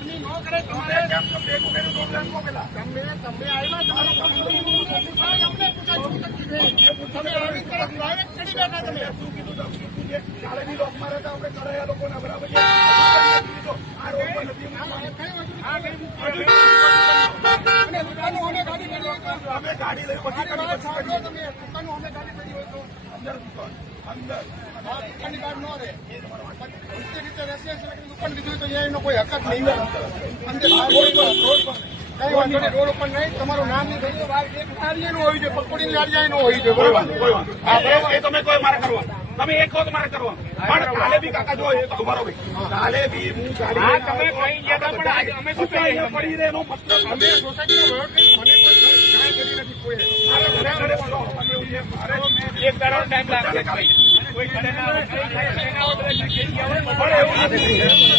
ગરમી ન કરે તમારે કેમ તો ભેગું કર્યું તો પ્લાન મોકલા તમે આવ્યા તમારો અમને પૂછા શું તકલીફ છે તમે આવી તરફ ડાયરેક્ટ ચડી બેઠા તમે શું કીધું તમે કીધું છે કાલે બી લોક મારે આપણે કરાયા લોકોને બરાબર છે આ રોડ પર નથી અમે ગાડી લઈ પછી તમે દુકાનો અમે ગાડી કરી હોય તો અંદર દુકાન અંદર દુકાનની બહાર ન રહે રીતે રેસિડેન્શિયલ દુકાન લીધું તો એનો કોઈ હક જ નહીં અંદર રોડ પર કઈ વાંધો નહીં રોડ ઉપર નહીં તમારું નામ નહીં થઈ જાય એક લારી નું હોય છે પકોડીની લારી નો હોય છે બરોબર એ તમે કોઈ મારે કરવા તમે એક કહો તો મારે કરવા પણ કાલે બી કાકા જો એ તમારો ભાઈ કાલે બી હું ગાડી તમે કઈ ગયા પણ આજે અમે શું કહીએ પડી રહે એનો મતલબ અમે સોસાયટીનો વહીવટ કરી મને કોઈ જાણ કરી નથી કોઈ એક દાડો ટાઈમ લાગશે કોઈ કરે ના પણ એવું નથી